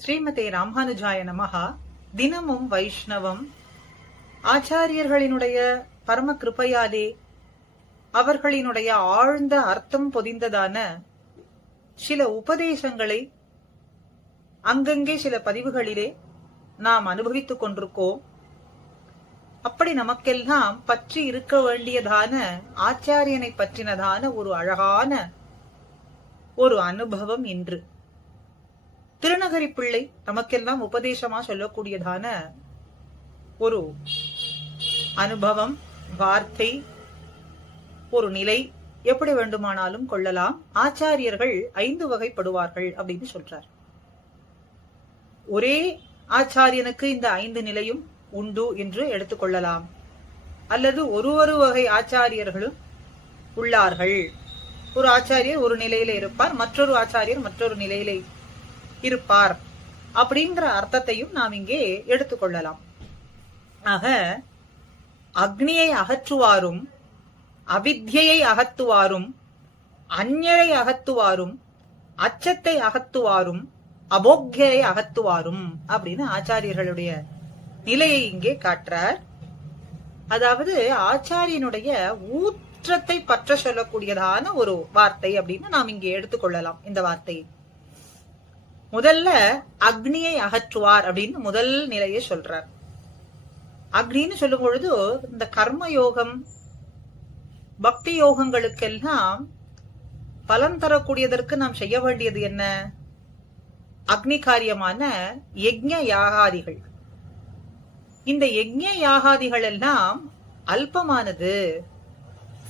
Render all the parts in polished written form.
ஸ்ரீமதே ராமானுஜாய நமஹா. தினமும் வைஷ்ணவம் ஆச்சாரியர்களினுடைய பரம கிருபையாலே அவர்களினுடைய ஆழ்ந்த அர்த்தம் பொதிந்ததான சில உபதேசங்களை அங்கங்கே சில பதிவுகளிலே நாம் அனுபவித்துக் கொண்டிருக்கோம். அப்படி நமக்கெல்லாம் பற்றி இருக்க வேண்டியதான ஆச்சாரியனை பற்றினதான ஒரு அழகான ஒரு அனுபவம் இன்று திருநகரி பிள்ளை நமக்கெல்லாம் உபதேசமா சொல்லக்கூடியதான ஒரு அனுபவம், வார்த்தை, ஒரு நிலை, எப்படி வேண்டுமானாலும் கொள்ளலாம். ஆச்சாரியர்கள் 5 வகைப்படுவார்கள் அப்படின்னு சொல்றார். ஒரே ஆச்சாரியனுக்கு இந்த 5 நிலையும் உண்டு என்று எடுத்துக்கொள்ளலாம். அல்லது ஒரு வகை ஆச்சாரியர்களும் உள்ளார்கள். ஒரு ஆச்சாரியர் ஒரு நிலையில இருப்பார், மற்றொரு ஆச்சாரியர் மற்றொரு நிலையில இருப்பார் அப்படிங்கிற அர்த்தத்தையும் நாம் இங்கே எடுத்துக்கொள்ளலாம். ஆக அக்னியை அகற்றுவாரும், அவித்யை அகத்துவாரும், அந்நியரை அகத்துவாரும், அச்சத்தை அகத்துவாரும், அபோக்யை அகத்துவாரும் அப்படின்னு ஆச்சாரியர்களுடைய நிலையை இங்கே காட்டுறார். அதாவது ஆச்சாரியனுடைய ஊற்றத்தை பற்ற சொல்லக்கூடியதான ஒரு வார்த்தை அப்படின்னு நாம் இங்கே எடுத்துக்கொள்ளலாம். இந்த வார்த்தை முதல்ல அக்னியை அகற்றுவார் அப்படின்னு முதல் நிலையை சொல்றார். அக்னின்னு சொல்லும் பொழுது இந்த கர்ம யோகம், பக்தி யோகங்களுக்கெல்லாம் பலன் தரக்கூடியதற்கு நாம் செய்ய வேண்டியது என்ன? அக்னி காரியமான யஜ்ஞ யாகாதிகள். இந்த யஜ்ஞ யாகாதிகள் எல்லாம் அல்பமானது,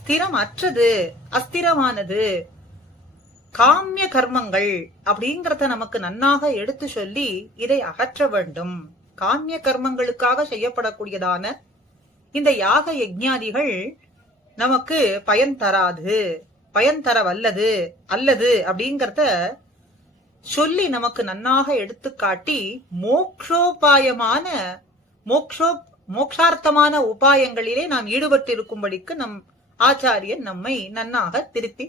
ஸ்திரம் அற்றது, அஸ்திரமானது, காமிய கர்மங்கள் அப்படிங்கறத நமக்கு நன்னாக எடுத்து சொல்லி இதை அகற்ற வேண்டும். காமிய கர்மங்களுக்காக செய்யப்படக்கூடியதான இந்த யாக யஜ்ஞாதிகள் நமக்கு பயன் தராது, பயன் தர வல்லது அல்லது அப்படிங்கறத சொல்லி நமக்கு நன்னாக எடுத்து காட்டி மோக்ஷோபாயமான மோக்ஷார்த்தமான உபாயங்களிலே நாம் ஈடுபட்டு இருக்கும்படிக்கு நம் ஆச்சாரியன் நம்மை நன்னாக திருத்தி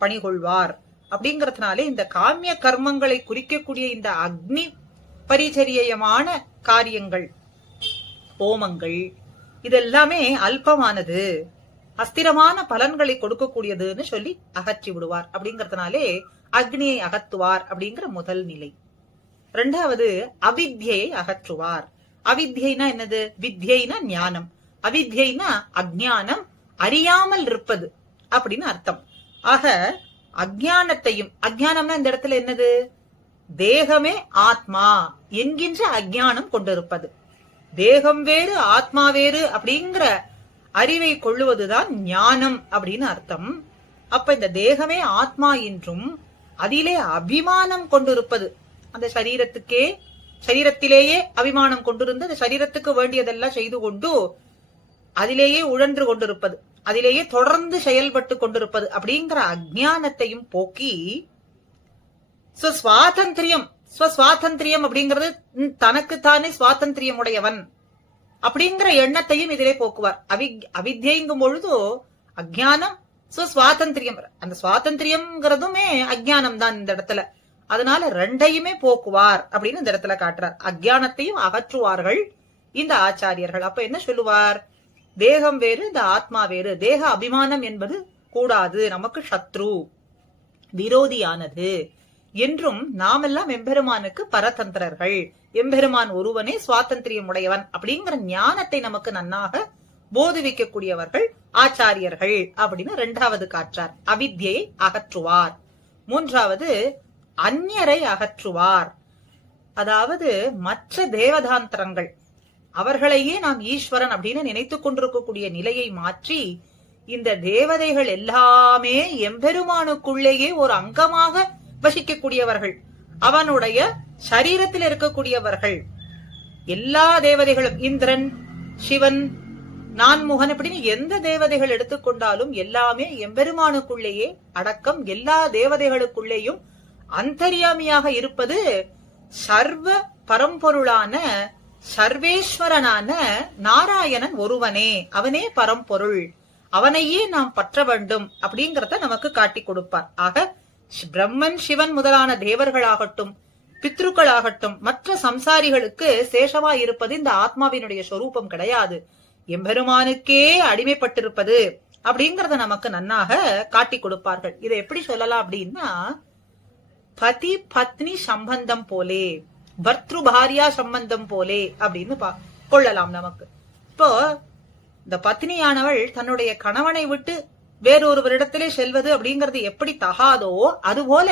பணிகொள்வார். அப்படிங்கறதுனாலே இந்த காமிய கர்மங்களை குறிக்கக்கூடிய இந்த அக்னி பரிச்சரியமான காரியங்கள், ஹோமங்கள், இதெல்லாமே அல்பமானது, அஸ்திரமான பலன்களை கொடுக்கக்கூடியதுன்னு சொல்லி அகற்றி விடுவார். அப்படிங்கறதுனாலே அக்னியை அகற்றுவார் அப்படிங்கிற முதல் நிலை. 2வது அவித்யை அகற்றுவார். அவித்யைனா என்னது? வித்யைனா ஞானம், அவித்யைனா அஜ்ஞானம், அறியாமல் இருப்பது அப்படின்னு அர்த்தம். ஆக அஜ்ஞானத்தையும், அஜ்ஞானம்னா இந்த இடத்துல என்னது? தேகமே ஆத்மா என்கின்ற அஜ்ஞானம் கொண்டிருப்பது. தேகம் வேறு ஆத்மா வேறு அப்படிங்கிற அறிவை கொள்ளுவதுதான் ஞானம் அப்படின்னு அர்த்தம். அப்ப இந்த தேகமே ஆத்மா என்றும் அதிலே அபிமானம் கொண்டிருப்பது, அந்த சரீரத்திலேயே அபிமானம் கொண்டிருந்து அந்த சரீரத்துக்கு வேண்டியதெல்லாம் செய்து கொண்டு அதிலேயே உழன்று கொண்டிருப்பது, அதிலேயே தொடர்ந்து செயல்பட்டு கொண்டிருப்பது அப்படிங்கிற அஜ்ஞானத்தையும் போக்கி ஸ்வஸ்வாதந்திரியம் அப்படிங்கிறது தனக்குத்தானே சுவாதந்திரியம் உடையவன் அப்படிங்கிற எண்ணத்தையும் இதிலே போக்குவார். அவித்யைங்கும் பொழுது அஜ்ஞானம், சுவாதந்திரியம், அந்த சுவாதந்திரியம்ங்கிறதுமே அஜ்ஞானம் தான் இந்த இடத்துல. அதனால 2யுமே போக்குவார் அப்படின்னு இந்த இடத்துல காட்டுறார். அஜ்ஞானத்தையும் அகற்றுவார்கள் இந்த ஆச்சாரியர்கள். அப்ப என்ன சொல்லுவார்? தேகம் வேறு, இந்த ஆத்மா வேறு, தேக அபிமானம் என்பது கூடாது, நமக்கு சத்ரு, விரோதியானது என்றும் நாமெல்லாம் எம்பெருமானுக்கு பரதந்திரர்கள், எம்பெருமான் ஒருவனே சுவாதந்திரியம் உடையவன் அப்படிங்கிற ஞானத்தை நமக்கு நன்னாக போதிவிக்கக்கூடியவர்கள் ஆச்சாரியர்கள் அப்படின்னு 2வது காற்றார். அவித்யை அகற்றுவார். 3வது அந்நியரை அகற்றுவார். அதாவது மற்ற தேவதாந்திரங்கள், அவர்களையே நாம் ஈஸ்வரன் அப்படின்னு நினைத்துக் கொண்டிருக்கக்கூடிய நிலையை மாற்றி இந்த தேவதைகள் எல்லாமே எம்பெருமானுக்குள்ளேயே ஒரு அங்கமாக வசிக்கக்கூடியவர்கள், அவனுடைய சரீரத்தில் இருக்கக்கூடியவர்கள். எல்லா தேவதைகளும், இந்திரன், சிவன், நான்முகன் அப்படின்னு எந்த தேவதைகள் எடுத்துக்கொண்டாலும் எல்லாமே எம்பெருமானுக்குள்ளேயே அடக்கம். எல்லா தேவதைகளுக்குள்ளேயும் அந்தர்யாமியாக இருப்பது சர்வ பரம்பொருளான சர்வேஸ்வரனான நாராயணன் ஒருவனே. அவனே பரம்பொருள், அவனையே நாம் பற்ற வேண்டும் அப்படிங்கறத நமக்கு காட்டி கொடுப்பார். ஆக பிரம்மன், சிவன் முதலான தேவர்களாகட்டும், பித்ருக்கள் ஆகட்டும், மற்ற சம்சாரிகளுக்கு சேஷமா இருப்பது இந்த ஆத்மாவினுடைய சொரூபம் கிடையாது, எம்பெருமானுக்கே அடிமைப்பட்டிருப்பது அப்படிங்கறத நமக்கு நன்னாக காட்டி கொடுப்பார்கள். இதை எப்படி சொல்லலாம் அப்படின்னா, பதி பத்னி சம்பந்தம் போலே, பர்த்ரு பாரியா சம்பந்தம் போலே அப்படின்னு கொள்ளலாம். நமக்கு இப்போ இந்த பத்னியானவள் தன்னுடைய கணவனை விட்டு வேறொருவரிடத்திலே செல்வது அப்படிங்கிறது எப்படி தகாதோ, அதுபோல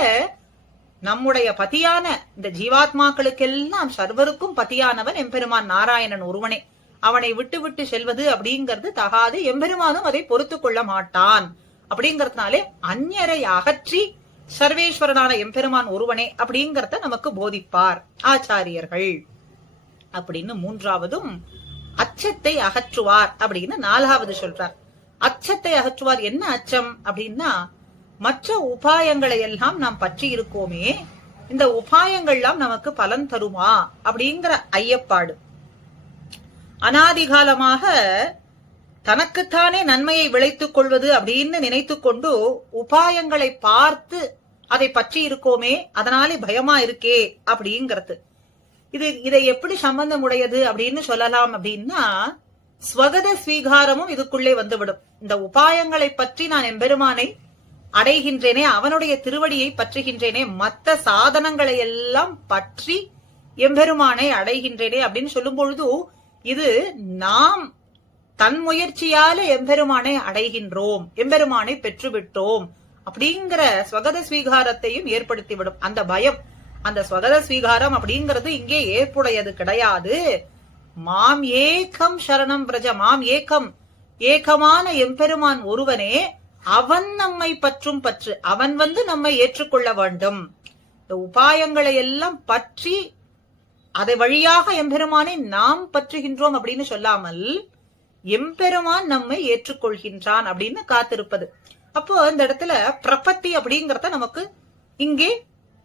நம்முடைய பதியான இந்த ஜீவாத்மாக்களுக்கெல்லாம் சர்வருக்கும் பதியானவன் எம்பெருமான் நாராயணன் ஒருவனே. அவனை விட்டு விட்டு செல்வது அப்படிங்கிறது தகாது, எம்பெருமானும் அதை பொறுத்து கொள்ள மாட்டான். அப்படிங்கறதுனாலே அந்நியரை அகற்றி சர்வேஸ்வரனான எம்பெருமான் ஒருவனே அப்படிங்கறத நமக்கு போதிப்பார் ஆச்சாரியர்கள் அப்படின்னு மூன்றாவதும். அச்சத்தை அகற்றுவார் அப்படின்னு நாலாவது சொல்றார். அச்சத்தை அகற்றுவார். என்ன அச்சம் அப்படின்னா, மற்ற உபாயங்களை எல்லாம் நாம் பற்றி இருக்கோமே, இந்த உபாயங்கள்லாம் நமக்கு பலன் தருமா அப்படிங்கிற ஐயப்பாடு. அனாதிகாலமாக தனக்குத்தானே நன்மையை விளைத்துக் கொள்வது அப்படின்னு நினைத்து கொண்டு உபாயங்களை பார்த்து அதை பற்றி இருக்கோமே, அதனாலே பயமா இருக்கே அப்படிங்கிறது. இதை எப்படி சம்பந்தம் உடையது அப்படின்னு சொல்லலாம் அப்படின்னா, ஸ்வகத ஸ்வீகாரமும் இதுக்குள்ளே வந்துவிடும். இந்த உபாயங்களை பற்றி நான் எம்பெருமானை அடைகின்றேனே, அவனுடைய திருவடியை பற்றுகின்றேனே, மற்ற சாதனங்களை எல்லாம் பற்றி எம்பெருமானை அடைகின்றேனே அப்படின்னு சொல்லும் பொழுது, இது நாம் தன் முயற்சியால எம்பெருமானை அடைகின்றோம், எம்பெருமானை பெற்றுவிட்டோம் அப்படிங்கிற ஸ்வகத ஸ்வீகாரத்தையும் ஏற்படுத்திவிடும். அந்த பயம், அந்த ஸ்வகத ஸ்வீகாரம் அப்படிங்கிறது இங்கே ஏற்புடையது கிடையாது. மாம் ஏகம் சரணம் பிரஜ, மாம் ஏகம், ஏகமான எம்பெருமான் ஒருவனே, அவன் நம்மை பற்றும் பற்று, அவன் நம்மை ஏற்றுக்கொள்ள வேண்டும். இந்த உபாயங்களை எல்லாம் பற்றி அதை வழியாக எம்பெருமானை நாம் பற்றுகின்றோம் அப்படின்னு சொல்லாமல் எம்பெருமான் நம்மை ஏற்றுக்கொள்கின்றான் அப்படின்னு காத்திருப்பது. அப்போ இந்த இடத்துல பிரபத்தி அப்படிங்கறத நமக்கு இங்கே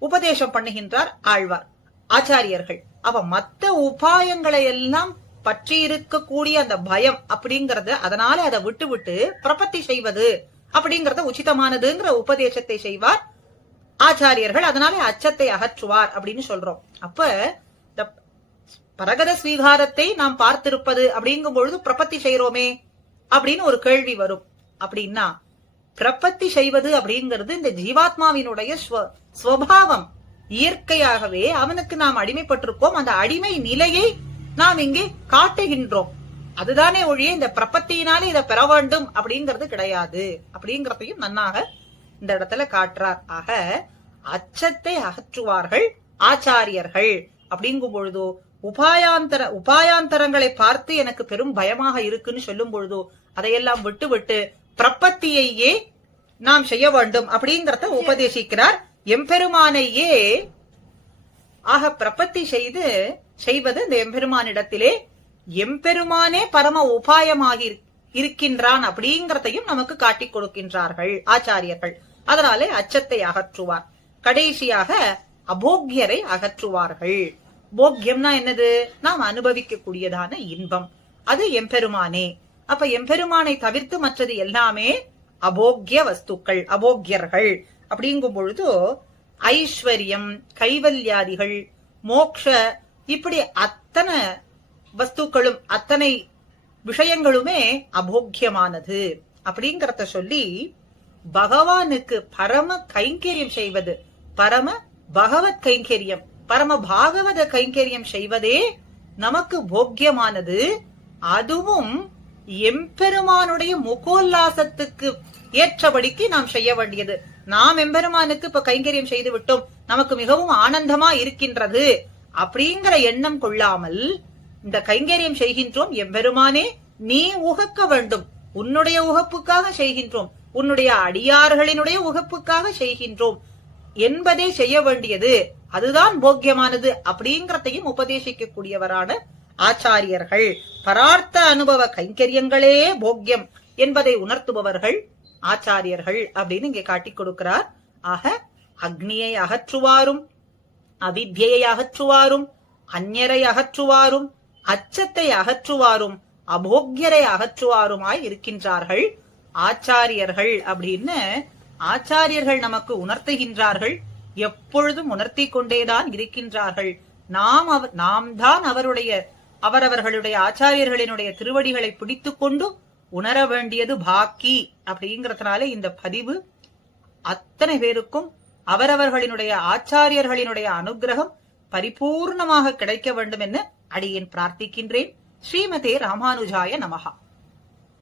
உபதேசம் பண்ணுகின்றார் ஆழ்வார் ஆச்சாரியர்கள். அவ மத்த உபாயங்களை எல்லாம் பற்றி இருக்கக்கூடிய அந்த பயம் அப்படிங்கறத, அதனால அதை விட்டு விட்டு பிரபத்தி செய்வது அப்படிங்கறத உச்சிதமானதுங்கிற உபதேசத்தை செய்வார் ஆச்சாரியர்கள். அதனால அச்சத்தை அகற்றுவார் அப்படின்னு சொல்றோம். அப்ப இந்த பரகத ஸ்வீகாரத்தை நாம் பார்த்திருப்பது அப்படிங்கும் பொழுது பிரபத்தி செய்யறோமே அப்படின்னு ஒரு கேள்வி வரும். அப்படின்னா பிரபத்தி செய்வது அப்படிங்கிறது இந்த ஜீவாத்மாவினுடைய ஸ்வபாவம், இயற்கையாகவே அவனுக்கு நாம் அடிமைப்பட்டிருக்கோம். அந்த அடிமை நிலையை நாம் இங்கே காட்டுகின்றோம். அதுதானே ஒழிய இந்த பிரபத்தியினாலே இதை பெற வேண்டும் அப்படிங்கிறது கிடையாது அப்படிங்கறதையும் நன்னாக இந்த இடத்துல காட்டுறார். ஆக அச்சத்தை அகற்றுவார்கள் ஆச்சாரியர்கள் அப்படிங்கும் பொழுதோ, உபாயாந்தரங்களை பார்த்து எனக்கு பெரும் பயமாக இருக்குன்னு சொல்லும் பொழுதோ, அதையெல்லாம் விட்டு விட்டு பிரபத்தியையே நாம் செய்ய வேண்டும் அப்படிங்கறத உபதேசிக்கிறார். எம்பெருமானையே ஆக பிரபத்தி செய்வது இந்த எம்பெருமானிடத்திலே எம்பெருமானே பரம உபாயமாகி இருக்கின்றான் அப்படிங்கறதையும் நமக்கு காட்டிக் கொடுக்கின்றார்கள் ஆச்சாரியர்கள். அதனாலே அச்சத்தை அகற்றுவார். கடைசியாக அபோக்யரை அகற்றுவார்கள். போக்யம்னா என்னது? நாம் அனுபவிக்க கூடியதான இன்பம், அது எம்பெருமானே. அப்ப எம்பெருமானை தவிர்த்து மற்றது எல்லாமே அபோக்ய வஸ்துக்கள், அபோக்யர்கள். அப்படிங்கும் பொழுது ஐஸ்வர்யம், கைவல்யாதிகள், மோக்ஷ, இப்படி அத்தனை வஸ்துக்களும் அத்தனை விஷயங்களுமே அபோக்கியமானது அப்படிங்கறத சொல்லி, பகவானுக்கு பரம கைங்கரியம் செய்வது, பரம பகவத் கைங்கரியம், பரம பாகவத கைங்கரியம் செய்வதே நமக்கு போக்கியமானது. அதுவும் எம்பெருமானுடைய முகோல்லாசத்துக்கு ஏற்றபடிக்கு நாம் செய்ய வேண்டியது. நாம் எம்பெருமானுக்கு இப்ப கைங்கரியம் செய்து விட்டோம், நமக்கு மிகவும் ஆனந்தமா இருக்கின்றது அப்படிங்கிற எண்ணம் கொள்ளாமல், இந்த கைங்கரியம் செய்கின்றோம் எம்பெருமானே நீ உகக்க வேண்டும், உன்னுடைய உகப்புக்காக செய்கின்றோம், உன்னுடைய அடியார்களினுடைய உகப்புக்காக செய்கின்றோம் என்பதே செய்ய வேண்டியது, அதுதான் போக்கியமானது அப்படிங்கறதையும் உபதேசிக்க கூடியவரான ஆச்சாரியர்கள். பரார்த்த அனுபவ கைங்கரியங்களே போக்கியம் என்பதை உணர்த்துபவர்கள் ஆச்சாரியர்கள் அப்படின்னு இங்கே காட்டிக் கொடுக்கிறார். ஆக அக்னியை அகற்றுவாரும், அவித்யை அகற்றுவாரும், அந்நியரை அகற்றுவாரும், அச்சத்தை அகற்றுவாரும், அபோக்யரை அகற்றுவாருமாய் இருக்கின்றார்கள் ஆச்சாரியர்கள் அப்படின்னு ஆச்சாரியர்கள் நமக்கு உணர்த்துகின்றார்கள். எப்பொழுதும் உணர்த்தி கொண்டேதான் இருக்கின்றார்கள். நாம் தான் அவரவர்களுடைய ஆச்சாரியர்களினுடைய திருவடிகளை பிடித்துக் கொண்டு உணர வேண்டியது பாக்கி. அப்படிங்கறதுனால இந்த பதிவு அத்தனை பேருக்கும் அவரவர்களினுடைய ஆச்சாரியர்களினுடைய அனுகிரகம் பரிபூர்ணமாக கிடைக்க வேண்டும் என்று அடியேன் பிரார்த்திக்கின்றேன். ஸ்ரீமதே ராமானுஜாய நமஹா.